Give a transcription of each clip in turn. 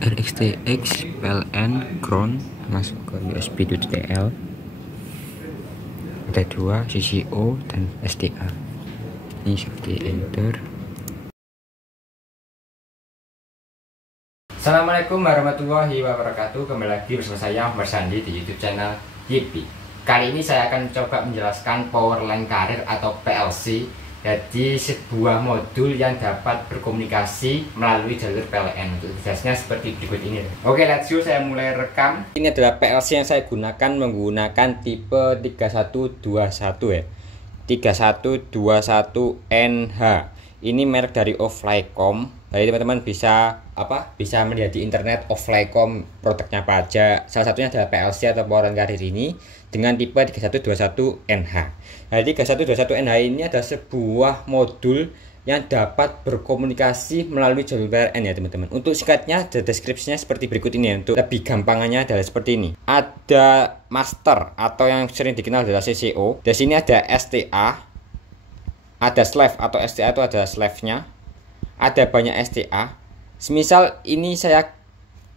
RXTX PLN ground masuk ke USB 2.TTL. Ada dua, CCO dan SDA. Ini seperti enter. Assalamualaikum warahmatullahi wabarakatuh. Kembali lagi bersama saya Mas Sandi di YouTube channel Yipi. Kali ini saya akan coba menjelaskan power line carrier atau PLC. Jadi sebuah modul yang dapat berkomunikasi melalui jalur PLN. Untuk jelasnya seperti berikut ini. Oke, let's go, saya mulai rekam. Ini adalah PLC yang saya gunakan menggunakan tipe 3121 ya. 3121NH. Ini merek dari Oflycom. Jadi teman-teman bisa melihat di internet Oflycom produknya apa aja. Salah satunya adalah PLC atau power line carrier ini dengan tipe 3121NH. Jadi 3121NH ini adalah sebuah modul yang dapat berkomunikasi melalui jalur PLN ya teman-teman. Untuk singkatnya, deskripsinya seperti berikut ini ya. Untuk lebih gampangannya adalah seperti ini. Ada master atau yang sering dikenal adalah CCO. Di sini ada STA, ada slave atau STA itu ada slave-nya. Ada banyak STA. Semisal ini saya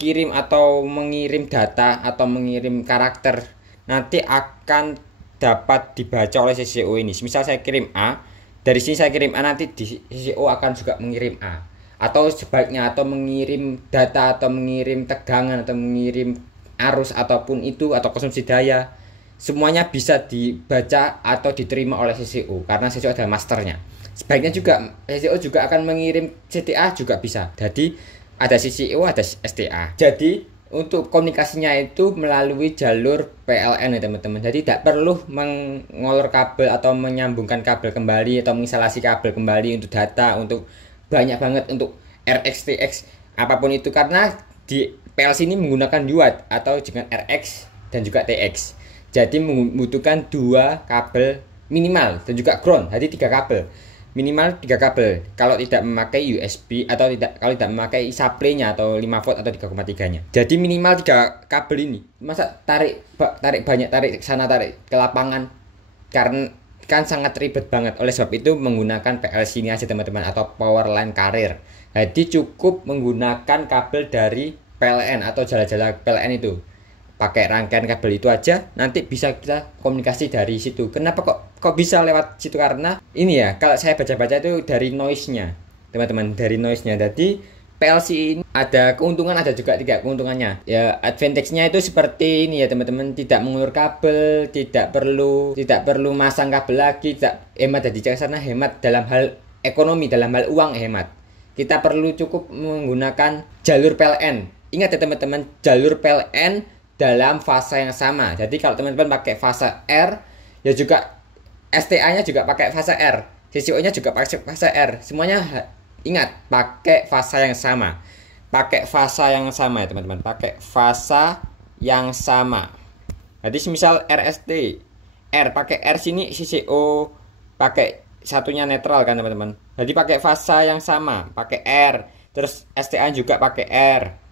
kirim atau mengirim data atau mengirim karakter, nanti akan dapat dibaca oleh CCO ini. Misal saya kirim A, dari sini saya kirim A, nanti di CCO akan juga mengirim A. Atau sebaliknya, atau mengirim data, atau mengirim tegangan, atau mengirim arus, ataupun itu, atau konsumsi daya. Semuanya bisa dibaca atau diterima oleh CCO, karena CCO adalah masternya. Sebaliknya juga, CCO juga akan mengirim CTA juga bisa. Jadi ada CCO, ada STA. Jadi untuk komunikasinya itu melalui jalur PLN ya teman-teman. Jadi tidak perlu mengolor kabel atau menyambungkan kabel kembali atau menginstalasi kabel kembali untuk data, untuk banyak banget untuk RXTX apapun itu, karena di PLC ini menggunakan UART atau dengan RX dan juga TX. Jadi membutuhkan dua kabel minimal dan juga ground. Jadi 3 kabel. Minimal 3 kabel kalau tidak memakai USB atau kalau tidak memakai supply-nya atau 5 volt atau 3,3-nya. Jadi minimal 3 kabel ini. Masa tarik banyak, tarik ke sana, tarik ke lapangan, karena kan sangat ribet banget. Oleh sebab itu menggunakan PLC ini aja teman-teman, atau power line carrier. Jadi cukup menggunakan kabel dari PLN atau jala-jala PLN itu. Pakai rangkaian kabel itu aja, nanti bisa kita komunikasi dari situ. Kenapa kok bisa lewat situ? Karena ini ya, kalau saya baca-baca itu dari noise-nya teman-teman, dari noise-nya. Jadi PLC ini ada keuntungan, ada juga tidak keuntungannya ya. Advantage-nya itu seperti ini ya teman-teman, tidak mengulur kabel, tidak perlu masang kabel lagi, tidak hemat. Jadi sana hemat dalam hal ekonomi, dalam hal uang hemat. Kita perlu cukup menggunakan jalur PLN. Ingat ya teman-teman, jalur PLN dalam fase yang sama. Jadi kalau teman-teman pakai fase R, ya juga STA-nya juga pakai fase R, CCO-nya juga pakai fase R. Semuanya ingat pakai fase yang sama. Pakai fase yang sama ya teman-teman, pakai fase yang sama. Jadi misal RST, R pakai R, sini CCO pakai satunya netral kan teman-teman. Jadi pakai fase yang sama, pakai R. Terus STA juga pakai R.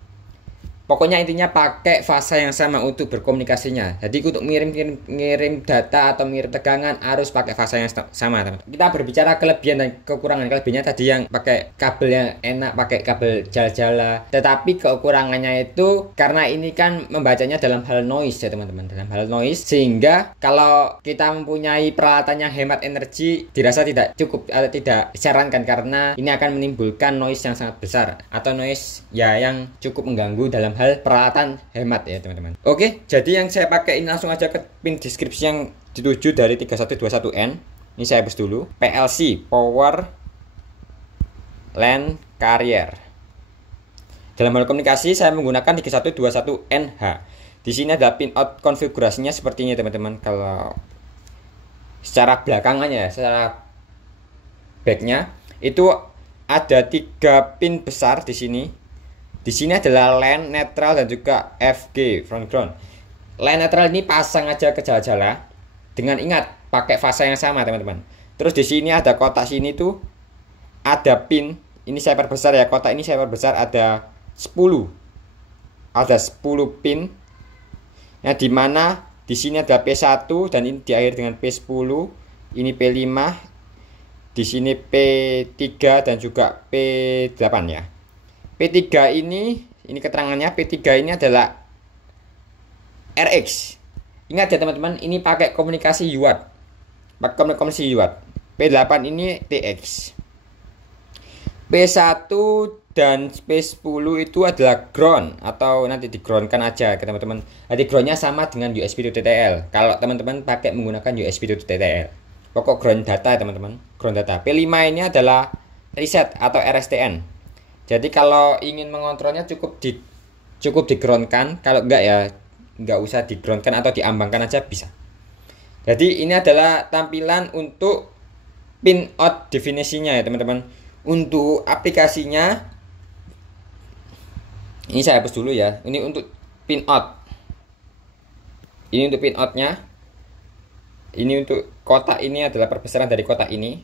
Pokoknya intinya pakai fase yang sama untuk berkomunikasinya. Jadi untuk ngirim data atau mengirim tegangan arus pakai fase yang sama teman. Kita berbicara kelebihan dan kekurangan. Kelebihannya tadi yang pakai kabel yang enak, pakai kabel jala-jala. Tetapi kekurangannya itu karena ini kan membacanya dalam hal noise ya teman-teman, dalam hal noise, sehingga kalau kita mempunyai peralatan yang hemat energi dirasa tidak cukup atau tidak disarankan, karena ini akan menimbulkan noise yang sangat besar atau noise ya yang cukup mengganggu dalam hal peralatan hemat ya teman-teman. Oke, jadi yang saya pakai ini langsung aja ke pin deskripsi yang dituju dari 3121N. Ini saya hapus dulu. PLC, power line carrier. Dalam hal komunikasi saya menggunakan 3121NH. Di sini ada pin out konfigurasinya seperti ini teman-teman. Kalau secara belakangannya, secara backnya itu ada 3 pin besar di sini. Di sini adalah line, netral, dan juga FG, front ground. Line netral ini pasang aja ke jala-jala dengan ingat pakai fase yang sama teman-teman. Terus di sini ada kotak sini tuh ada pin. Ini saya perbesar ya, kotak ini saya perbesar, ada 10. Ada 10 pin. Nah, di mana di sini ada P1 dan ini diakhiri dengan P10. Ini P5. di sini P3 dan juga P8 ya. P3 ini keterangannya, P3 ini adalah RX. Ingat ya teman-teman, ini pakai komunikasi UART. Pakai komunikasi UART. P8 ini TX. P1 dan P10 itu adalah ground atau nanti di groundkan aja ke teman-teman. Nanti groundnya sama dengan USB to TTL. Kalau teman-teman pakai menggunakan USB to TTL. Pokok ground data teman-teman, ground data. P5 ini adalah reset atau RSTN. Jadi kalau ingin mengontrolnya cukup di groundkan. Kalau enggak ya enggak usah di groundkan atau diambangkan aja bisa. Jadi ini adalah tampilan untuk pinout definisinya ya teman-teman. Untuk aplikasinya ini saya hapus dulu ya. Ini untuk pinout. Ini untuk pinoutnya. Ini untuk kotak, ini adalah perbesaran dari kotak ini.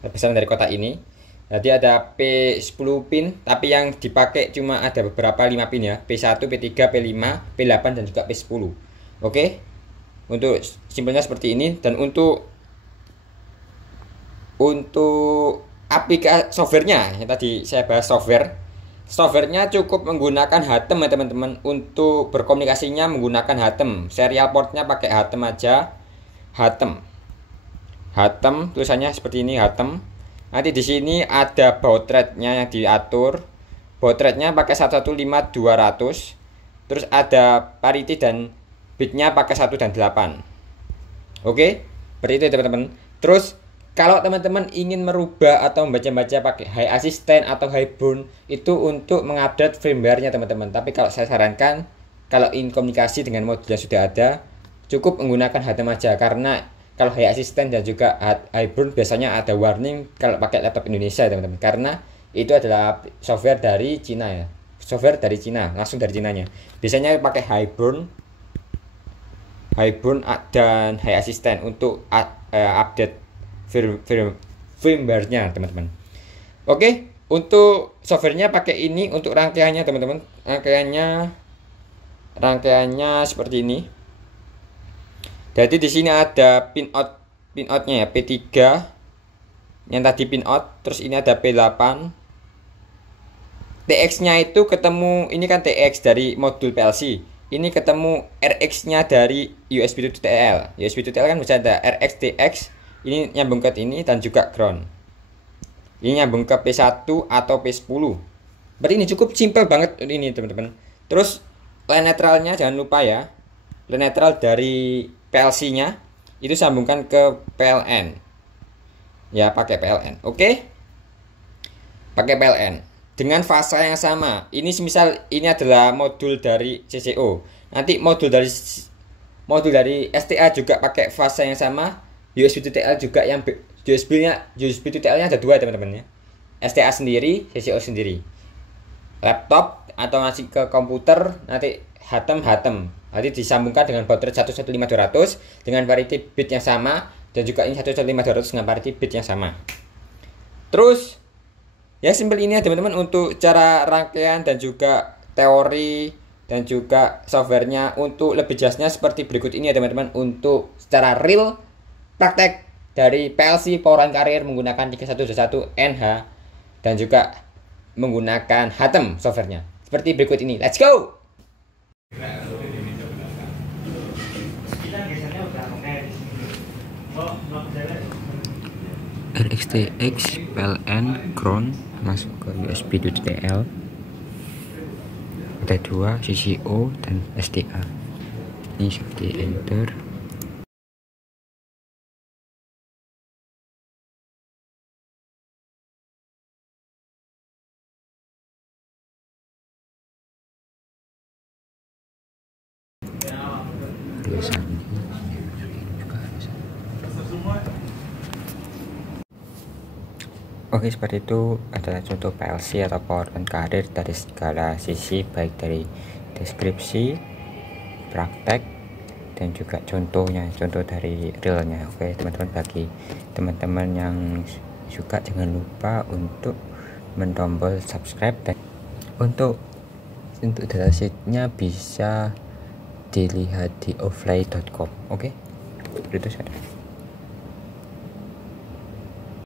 Perbesaran dari kotak ini. Jadi ada P10 pin, tapi yang dipakai cuma ada beberapa 5 pin ya. P1, P3, P5, P8 dan juga P10. Oke. Untuk simpelnya seperti ini. Dan untuk aplikasi softwarenya yang tadi saya bahas, softwarenya cukup menggunakan HATEM ya teman-teman. Untuk berkomunikasinya menggunakan HATEM, serial portnya pakai HATEM aja. HATEM tulisannya seperti ini, HATEM. Nanti di sini ada baud rate-nya yang diatur. Baud rate-nya pakai 115/200. Terus ada parity dan bitnya pakai 1 dan 8. Oke, seperti itu teman-teman. Terus kalau teman-teman ingin merubah atau membaca-baca pakai high assistant atau high bound, itu untuk mengupdate firmware-nya teman-teman. Tapi kalau saya sarankan, kalau ingin komunikasi dengan modul yang sudah ada, cukup menggunakan HATEM aja. Karena kalau high assistant dan juga high bound biasanya ada warning kalau pakai laptop Indonesia teman-teman. Karena itu adalah software dari Cina ya. Software dari Cina, langsung dari Cinanya. Biasanya pakai high bound dan high assistant untuk update firmware-nya teman-teman. Oke, untuk softwarenya pakai ini. Untuk rangkaiannya teman-teman, rangkaiannya seperti ini. Jadi di sini ada pinoutnya ya, P3 yang tadi pinout, terus ini ada P8. TX-nya itu ketemu, ini kan TX dari modul PLC. Ini ketemu RX-nya dari USB to TTL. USB to TTL kan bisa ada RX, TX. Ini nyambung ke ini dan juga ground. Ini nyambung ke P1 atau P10. Berarti ini cukup simple banget ini teman-teman. Terus line netralnya jangan lupa ya. Line netral dari PLC-nya itu sambungkan ke PLN. Ya, pakai PLN. Oke? Pakai PLN dengan fasa yang sama. Ini semisal ini adalah modul dari CCO. Nanti modul dari STA juga pakai fasa yang sama. USB to TTL juga, yang USB to TTL-nya ada 2 teman-teman ya. STA sendiri, CCO sendiri. Laptop atau ngasih ke komputer nanti HATEM. Nanti disambungkan dengan baud rate 115/200 dengan parity bit yang sama, dan juga ini 115/200 dengan parity bit yang sama. Terus ya simpel ini ya teman-teman untuk cara rangkaian dan juga teori dan juga softwarenya. Untuk lebih jelasnya seperti berikut ini ya teman-teman. Untuk secara real praktek dari PLC Power and Carrier menggunakan 3121 NH dan juga menggunakan HATEM softwarenya seperti berikut ini. Let's go. RXTX PLN ground masuk ke USB to TTL. Ada 2 CCO dan STA. Ini seperti enter. Oke, seperti itu adalah contoh PLC atau Power and Carrier dari segala sisi, baik dari deskripsi, praktek, dan juga contohnya, contoh dari realnya. Oke teman-teman, bagi teman-teman yang suka jangan lupa untuk mentombol subscribe, dan untuk datasheetnya bisa dilihat di offline.com. Oke, itu saja.